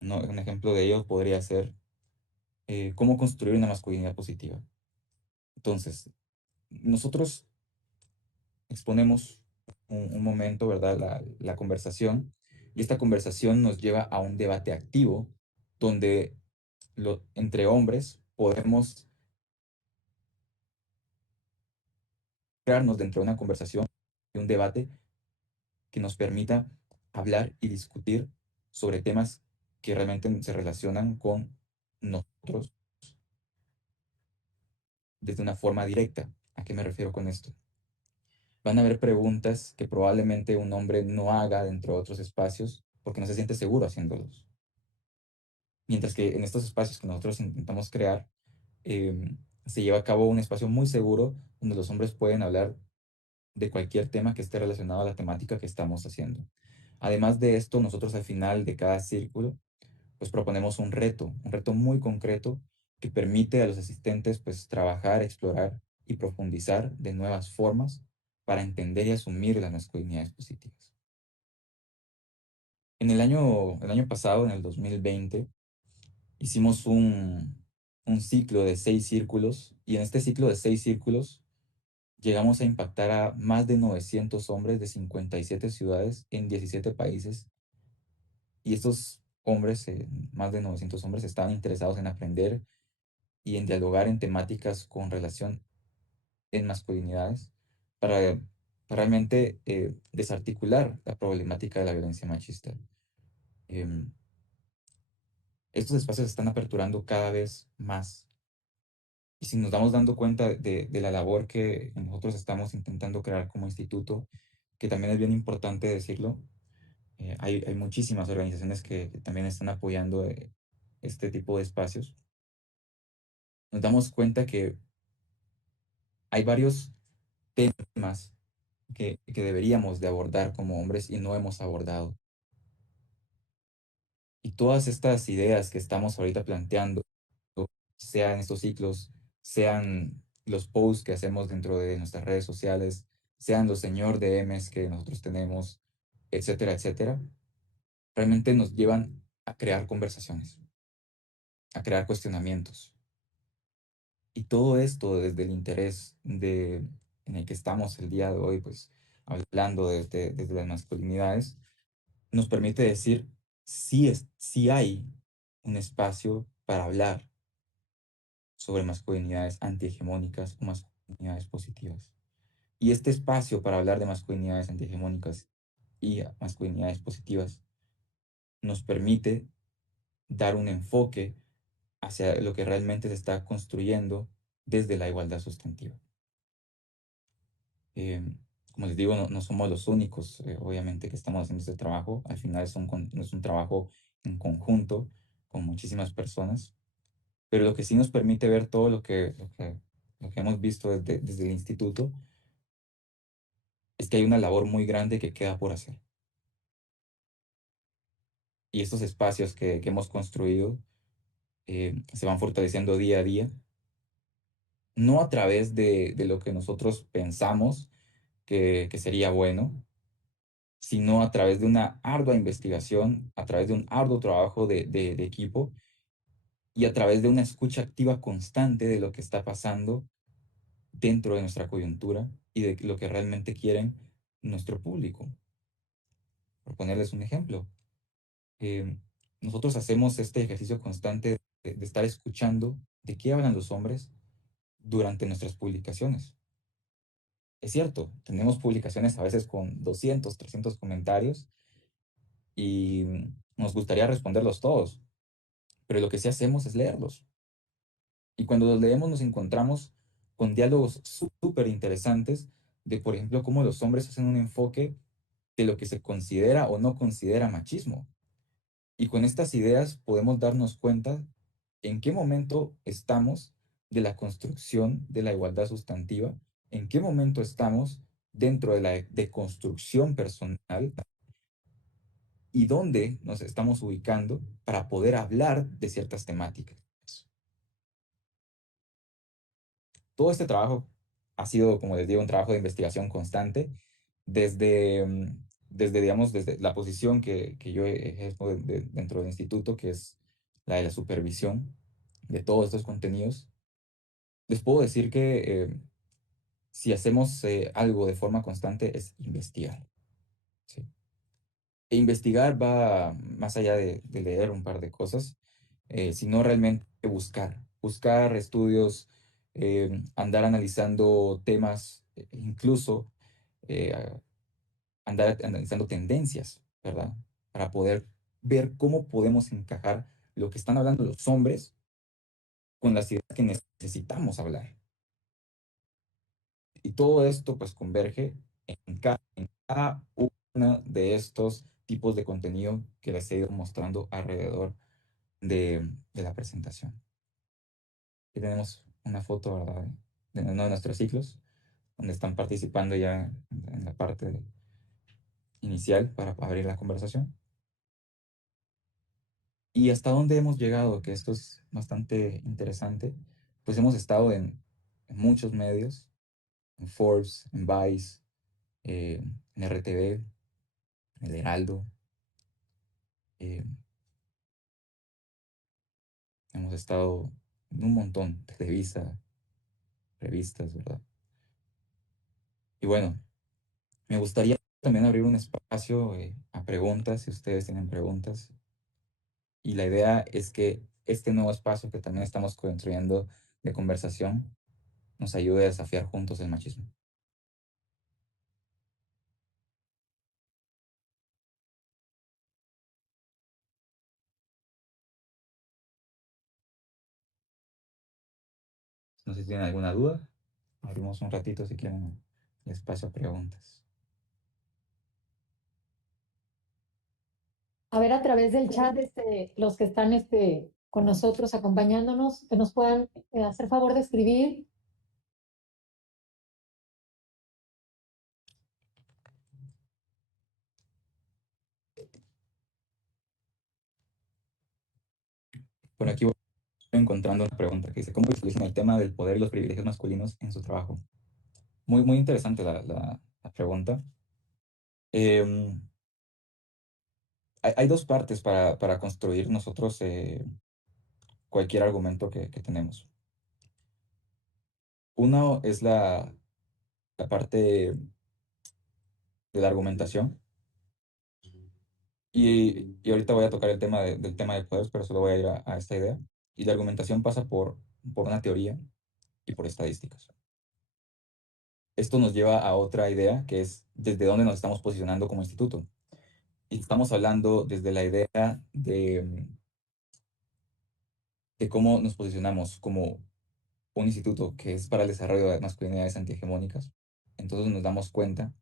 ¿No? Un ejemplo de ello podría ser cómo construir una masculinidad positiva. Entonces, nosotros exponemos un momento, ¿verdad? La conversación, y esta conversación nos lleva a un debate activo donde entre hombres podemos crearnos dentro de una conversación, de un debate que nos permita hablar y discutir sobre temas que realmente se relacionan con nosotros desde una forma directa. ¿A qué me refiero con esto? Van a haber preguntas que probablemente un hombre no haga dentro de otros espacios porque no se siente seguro haciéndolos. Mientras que en estos espacios que nosotros intentamos crear, se lleva a cabo un espacio muy seguro donde los hombres pueden hablar de cualquier tema que esté relacionado a la temática que estamos haciendo. Además de esto, nosotros al final de cada círculo, pues proponemos un reto muy concreto que permite a los asistentes pues trabajar, explorar y profundizar de nuevas formas para entender y asumir las masculinidades positivas. En el año pasado, en el 2020, hicimos un ciclo de 6 círculos y en este ciclo de 6 círculos llegamos a impactar a más de 900 hombres de 57 ciudades en 17 países. Y estos hombres, más de 900 hombres, estaban interesados en aprender y en dialogar en temáticas con relación en masculinidades para, para realmente desarticular la problemática de la violencia machista. Em, Estos espacios se están aperturando cada vez más. Y si nos damos dando cuenta de la labor que nosotros estamos intentando crear como instituto, que también es bien importante decirlo, hay muchísimas organizaciones que también están apoyando este tipo de espacios, nos damos cuenta que hay varios temas que deberíamos de abordar como hombres y no hemos abordado. Y todas estas ideas que estamos ahorita planteando, sean estos ciclos, sean los posts que hacemos dentro de nuestras redes sociales, sean los señor DMs que nosotros tenemos, etcétera, etcétera, realmente nos llevan a crear conversaciones, a crear cuestionamientos. Y todo esto desde el interés en el que estamos el día de hoy, pues hablando desde las masculinidades, nos permite decir si hay un espacio para hablar sobre masculinidades antihegemónicas o masculinidades positivas. Y este espacio para hablar de masculinidades antihegemónicas y masculinidades positivas nos permite dar un enfoque hacia lo que realmente se está construyendo desde la igualdad sustantiva. Eh, Como les digo, no somos los únicos, obviamente, que estamos haciendo este trabajo. Al final es un trabajo en conjunto con muchísimas personas, pero lo que sí nos permite ver todo lo que hemos visto desde el instituto es que hay una labor muy grande que queda por hacer. Y estos espacios que hemos construido se van fortaleciendo día a día, no a través de lo que nosotros pensamos que sería bueno, sino a través de una ardua investigación, a través de un arduo trabajo de equipo y a través de una escucha activa constante de lo que está pasando dentro de nuestra coyuntura y de lo que realmente quieren nuestro público. Por ponerles un ejemplo, eh, nosotros hacemos este ejercicio constante de estar escuchando de qué hablan los hombres durante nuestras publicaciones. Es cierto, tenemos publicaciones a veces con 200, 300 comentarios y nos gustaría responderlos todos, pero lo que sí hacemos es leerlos. Y cuando los leemos nos encontramos con diálogos súper interesantes de, por ejemplo, cómo los hombres hacen un enfoque de lo que se considera o no considera machismo. Y con estas ideas podemos darnos cuenta en qué momento estamos de la construcción de la igualdad sustantiva, en qué momento estamos dentro de la deconstrucción personal y dónde nos estamos ubicando para poder hablar de ciertas temáticas. Todo este trabajo ha sido, como les digo, un trabajo de investigación constante desde, digamos, desde la posición que yo ejerzo dentro del instituto, que es la de la supervisión de todos estos contenidos. Les puedo decir que si hacemos algo de forma constante es investigar. ¿Sí? E investigar va más allá de leer un par de cosas, sino realmente buscar estudios, andar analizando temas, incluso eh, andar analizando tendencias, ¿verdad? Para poder ver cómo podemos encajar lo que están hablando los hombres con las ideas que necesitamos hablar. Y todo esto pues converge en cada uno de estos tipos de contenido que les he ido mostrando alrededor de la presentación. Aquí tenemos una foto, ¿verdad? De uno de nuestros ciclos, donde están participando ya en la parte inicial para abrir la conversación. Y hasta dónde hemos llegado, que esto es bastante interesante, pues hemos estado en muchos medios, en Forbes, en Vice, en RTV, en El Heraldo, eh, hemos estado en un montón de revistas, ¿verdad? Y bueno, me gustaría también abrir un espacio a preguntas, si ustedes tienen preguntas. Y la idea es que este nuevo espacio que también estamos construyendo de conversación nos ayude a desafiar juntos el machismo. No sé si tienen alguna duda. Abrimos un ratito si quieren el espacio a preguntas. A ver, a través del chat, los que están con nosotros, acompañándonos, que nos puedan hacer favor de escribir. Por aquí voy encontrando una pregunta que dice, ¿cómo visualizan el tema del poder y los privilegios masculinos en su trabajo? Muy, muy interesante la pregunta. Em, hay dos partes para construir nosotros cualquier argumento que tenemos. Uno es la parte de la argumentación. Y ahorita voy a tocar el tema del tema de poderes, pero solo voy a ir a esta idea. Y la argumentación pasa por una teoría y por estadísticas. Esto nos lleva a otra idea, que es desde dónde nos estamos posicionando como instituto. Y estamos hablando desde la idea de cómo nos posicionamos como un instituto que es para el desarrollo de masculinidades antihegemónicas. Entonces nos damos cuenta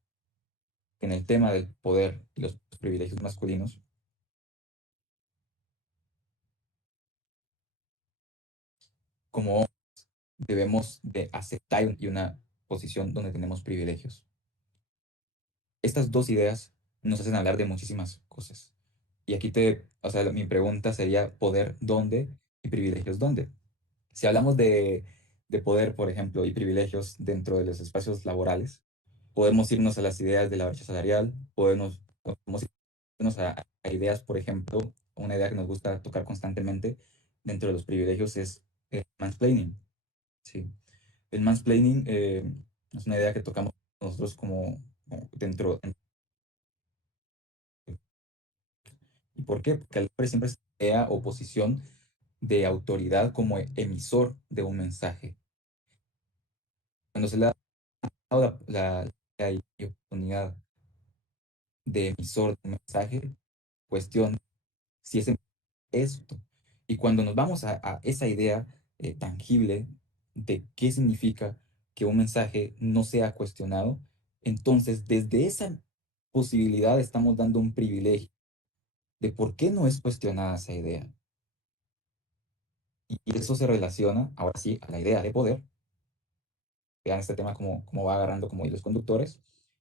que en el tema del poder y los privilegios masculinos, como debemos de aceptar y una posición donde tenemos privilegios. Estas dos ideas nos hacen hablar de muchísimas cosas. Y aquí o sea, mi pregunta sería poder dónde y privilegios dónde. Si hablamos de poder, por ejemplo, y privilegios dentro de los espacios laborales, podemos irnos a las ideas de la brecha salarial, podemos irnos a ideas, por ejemplo, una idea que nos gusta tocar constantemente dentro de los privilegios es el mansplaining. Sí. El mansplaining es una idea que tocamos nosotros como dentro. ¿Y por qué? Porque el hombre siempre se crea oposición de autoridad como emisor de un mensaje. Cuando se le ha dado la oportunidad de emisor de un mensaje, cuestión si ese es esto. Y cuando nos vamos a esa idea tangible de qué significa que un mensaje no sea cuestionado, entonces desde esa posibilidad estamos dando un privilegio de por qué no es cuestionada esa idea. Y eso se relaciona, ahora sí, a la idea de poder. Vean este tema como va agarrando como hilos conductores,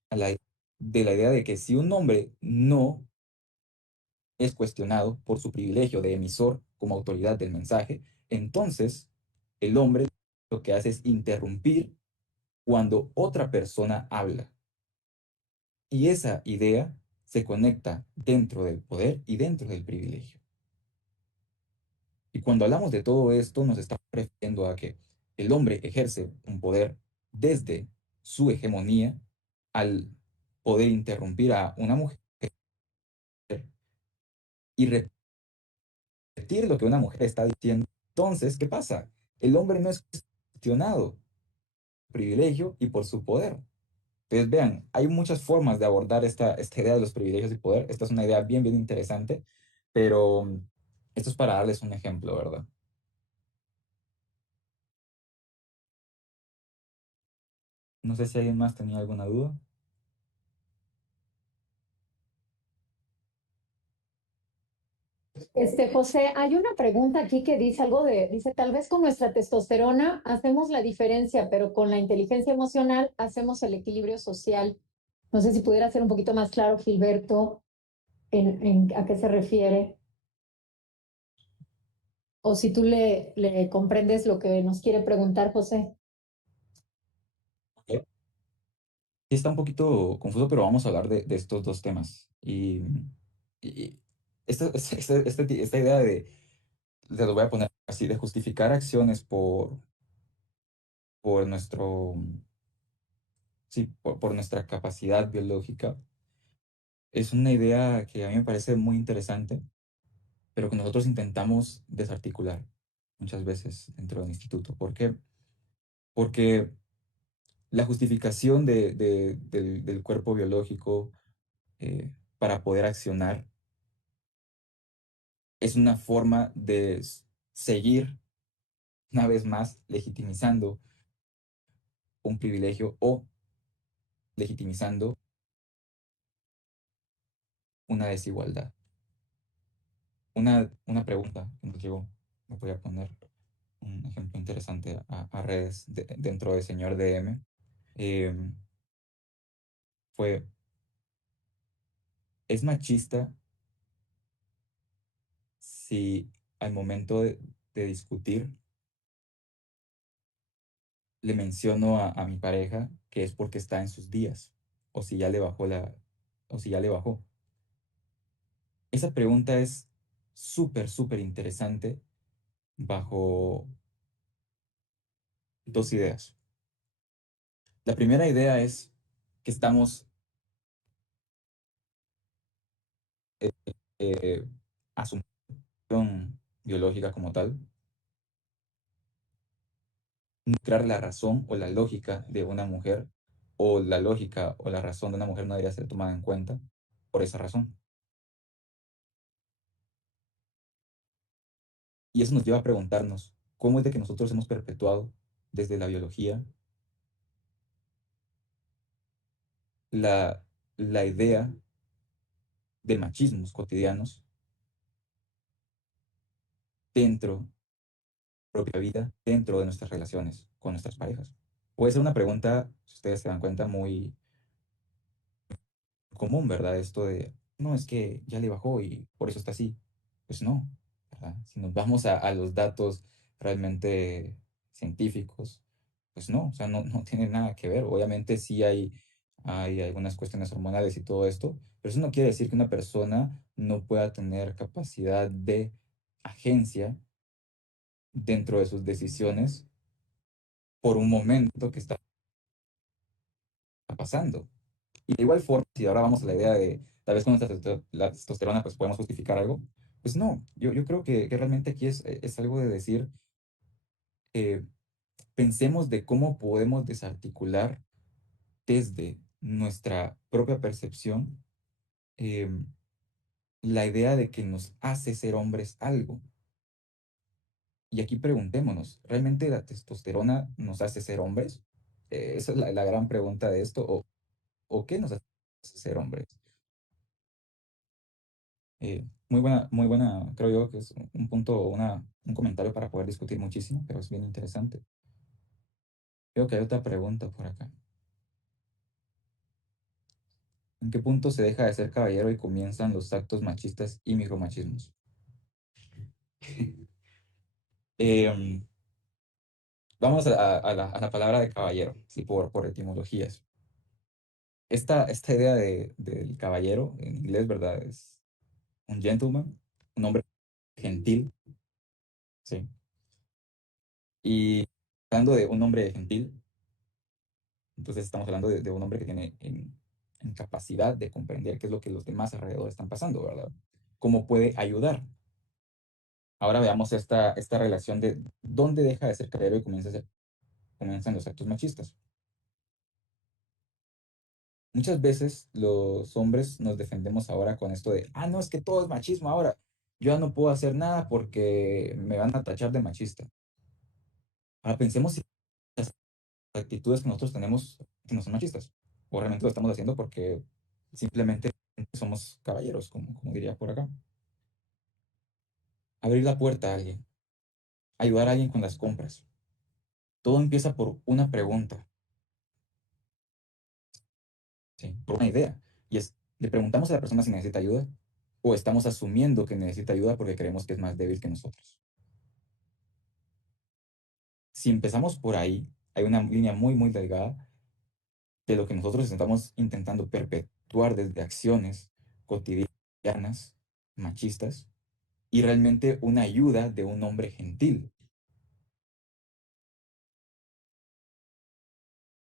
a de la idea de que si un hombre no es cuestionado por su privilegio de emisor como autoridad del mensaje, entonces el hombre lo que hace es interrumpir cuando otra persona habla. Y esa idea se conecta dentro del poder y dentro del privilegio. Y cuando hablamos de todo esto, nos estamos refiriendo a que el hombre ejerce un poder desde su hegemonía al poder interrumpir a una mujer y repetir lo que una mujer está diciendo. Entonces, ¿qué pasa? El hombre no es cuestionado por su privilegio y por su poder. Entonces, vean, hay muchas formas de abordar esta idea de los privilegios y poder. Esta es una idea bien, bien interesante, pero esto es para darles un ejemplo, ¿verdad? No sé si alguien más tenía alguna duda. José, hay una pregunta aquí que dice algo dice, tal vez con nuestra testosterona hacemos la diferencia, pero con la inteligencia emocional hacemos el equilibrio social. No sé si pudiera ser un poquito más claro, Gilberto, a qué se refiere, o si tú le comprendes lo que nos quiere preguntar, José. Ok. Sí está un poquito confuso, pero vamos a hablar de estos dos temas. Y esta idea te lo voy a poner así, de justificar acciones por sí, por nuestra capacidad biológica, es una idea que a mí me parece muy interesante, pero que nosotros intentamos desarticular muchas veces dentro del instituto. ¿Por qué? Porque la justificación del cuerpo biológico para poder accionar es una forma de seguir una vez más legitimizando un privilegio o legitimizando una desigualdad. Una pregunta que nos llegó. voy a poner un ejemplo interesante a redes dentro de Señor DM. em, fue, ¿es machista si al momento de discutir le menciono a mi pareja que es porque está en sus días? O si ya le bajó o si ya le bajó. Esa pregunta es súper, súper interesante bajo dos ideas. La primera idea es que estamos eh, asunción biológica como tal, crear la razón o la lógica de una mujer, o la lógica o la razón de una mujer no debería ser tomada en cuenta por esa razón. Y eso nos lleva a preguntarnos, ¿cómo es de que nosotros hemos perpetuado desde la biología la, la idea de machismos cotidianos dentro de nuestra propia vida, dentro de nuestras relaciones con nuestras parejas? Puede ser una pregunta, si ustedes se dan cuenta, muy común, ¿verdad? Esto de, no, es que ya le bajó y por eso está así. Pues no, ¿verdad? Si nos vamos a los datos realmente científicos, pues no, o sea, no, no tiene nada que ver. Obviamente sí hay algunas cuestiones hormonales y todo esto, pero eso no quiere decir que una persona no pueda tener capacidad de agencia dentro de sus decisiones por un momento que está pasando. Y de igual forma, si ahora vamos a la idea de tal vez con la testosterona pues podemos justificar algo, pues no, yo creo que realmente aquí es algo de decir, eh, pensemos de cómo podemos desarticular desde nuestra propia percepción em, la idea de que nos hace ser hombres algo. Y aquí preguntémonos, ¿realmente la testosterona nos hace ser hombres? Esa es la gran pregunta de esto, o qué nos hace ser hombres. Muy buena, creo yo que es un punto, un comentario para poder discutir muchísimo, pero es bien interesante. Creo que hay otra pregunta por acá. ¿En qué punto se deja de ser caballero y comienzan los actos machistas y micromachismos? Em, Vamos a la palabra de caballero, sí, por etimologías. Esta idea del caballero en inglés, ¿verdad? Es un gentleman, un hombre gentil, ¿sí? Y hablando de un hombre gentil, entonces estamos hablando de un hombre que tiene en capacidad de comprender qué es lo que los demás alrededor están pasando, ¿verdad? ¿Cómo puede ayudar? Ahora veamos esta relación de dónde deja de ser caballero y comienzan los actos machistas. Muchas veces los hombres nos defendemos ahora con esto de, ah, no, es que todo es machismo ahora. Yo ya no puedo hacer nada porque me van a tachar de machista. Ahora pensemos si las actitudes que nosotros tenemos que no son machistas. O realmente lo estamos haciendo porque simplemente somos caballeros, como diría por acá. Abrir la puerta a alguien, ayudar a alguien con las compras. Todo empieza por una pregunta, ¿sí? Por una idea. Y es, ¿le preguntamos a la persona si necesita ayuda? ¿O estamos asumiendo que necesita ayuda porque creemos que es más débil que nosotros? Si empezamos por ahí, hay una línea muy, muy delgada de lo que nosotros estamos intentando perpetuar desde acciones cotidianas, machistas, y realmente una ayuda de un hombre gentil,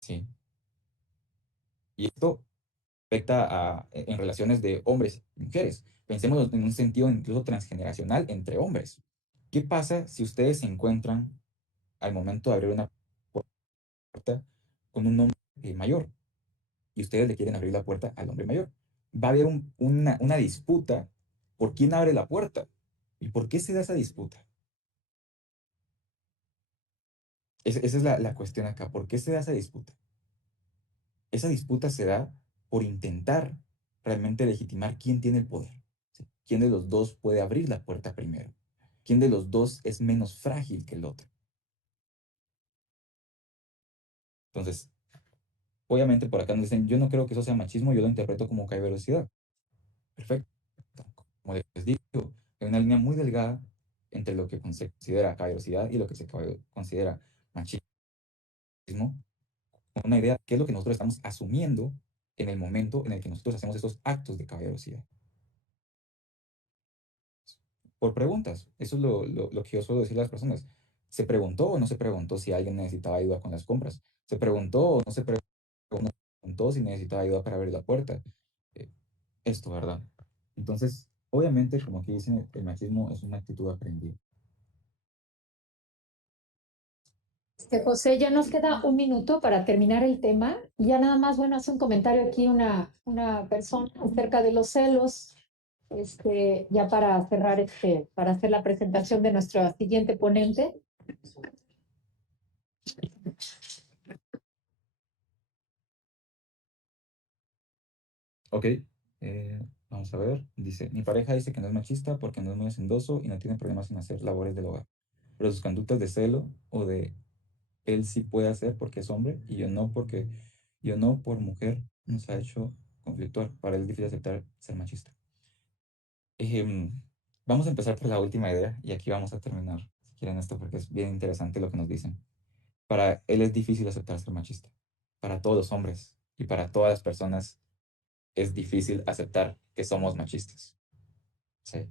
¿sí? Y esto afecta en relaciones de hombres y mujeres. Pensemos en un sentido incluso transgeneracional entre hombres. ¿Qué pasa si ustedes se encuentran al momento de abrir una puerta con un hombre mayor y ustedes le quieren abrir la puerta al hombre mayor? Va a haber una disputa por quién abre la puerta. ¿Y por qué se da esa disputa? Esa es la cuestión acá. ¿Por qué se da esa disputa? Esa disputa se da por intentar realmente legitimar quién tiene el poder, ¿sí? ¿Quién de los dos puede abrir la puerta primero? ¿Quién de los dos es menos frágil que el otro? Entonces, obviamente por acá nos dicen, yo no creo que eso sea machismo, yo lo interpreto como caballerosidad. Perfecto. Como les digo, hay una línea muy delgada entre lo que se considera caballerosidad y lo que se considera machismo. Una idea, qué es lo que nosotros estamos asumiendo en el momento en el que nosotros hacemos esos actos de caballerosidad. Por preguntas, eso es lo que yo suelo decirle a las personas. ¿Se preguntó o no se preguntó si alguien necesitaba ayuda con las compras? ¿Se preguntó o no se preguntó si necesitaba ayuda para abrir la puerta? Eh, Esto, ¿verdad? Entonces, obviamente, como aquí dicen, el machismo es una actitud aprendida. José, ya nos queda un minuto para terminar el tema. Y ya nada más, bueno, hace un comentario aquí una persona acerca de los celos, ya para cerrar, para hacer la presentación de nuestra siguiente ponente. Ok, vamos a ver. Dice, mi pareja dice que no es machista porque no es muy hacendoso y no tiene problemas en hacer labores del hogar. Pero sus conductas de celo o de él sí puede hacer porque es hombre y yo no porque yo no por mujer nos ha hecho conflictuar. Para él es difícil aceptar ser machista. Ejem, Vamos a empezar por la última idea y aquí vamos a terminar, si quieren esto, porque es bien interesante lo que nos dicen. Para él es difícil aceptar ser machista. Para todos los hombres y para todas las personas es difícil aceptar que somos machistas. ¿Sí?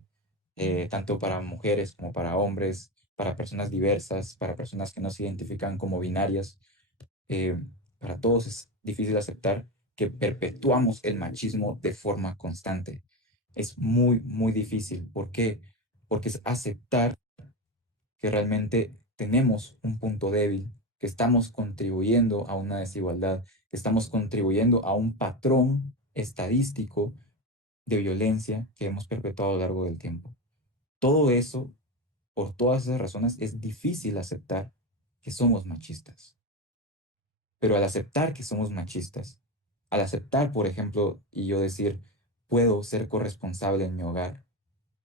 Tanto para mujeres como para hombres, para personas diversas, para personas que no se identifican como binarias. eh, para todos es difícil aceptar que perpetuamos el machismo de forma constante. Es muy, muy difícil. ¿Por qué? Porque es aceptar que realmente tenemos un punto débil, que estamos contribuyendo a una desigualdad, que estamos contribuyendo a un patrón estadístico de violencia que hemos perpetuado a lo largo del tiempo. Todo eso, por todas esas razones, es difícil aceptar que somos machistas. Pero al aceptar que somos machistas, al aceptar, por ejemplo, y yo decir, puedo ser corresponsable en mi hogar,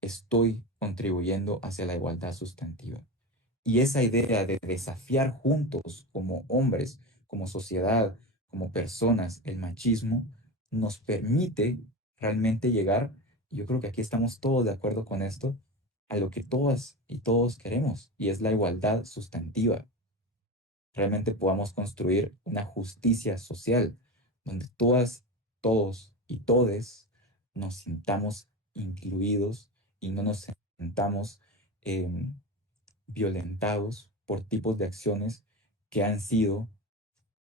estoy contribuyendo hacia la igualdad sustantiva. Y esa idea de desafiar juntos como hombres, como sociedad, como personas, el machismo, nos permite realmente llegar, y yo creo que aquí estamos todos de acuerdo con esto, a lo que todas y todos queremos, y es la igualdad sustantiva. Realmente podamos construir una justicia social donde todas, todos y todes nos sintamos incluidos y no nos sintamos em, violentados por tipos de acciones que han sido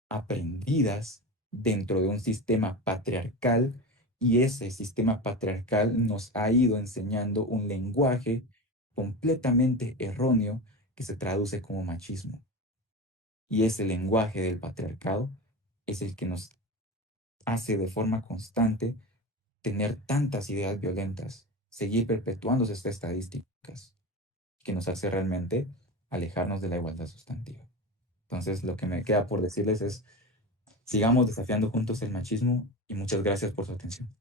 aprendidas dentro de un sistema patriarcal y ese sistema patriarcal nos ha ido enseñando un lenguaje completamente erróneo que se traduce como machismo. Y ese lenguaje del patriarcado es el que nos hace de forma constante tener tantas ideas violentas, seguir perpetuándose estas estadísticas, que nos hace realmente alejarnos de la igualdad sustantiva. Entonces, lo que me queda por decirles es, sigamos desafiando juntos el machismo y muchas gracias por su atención.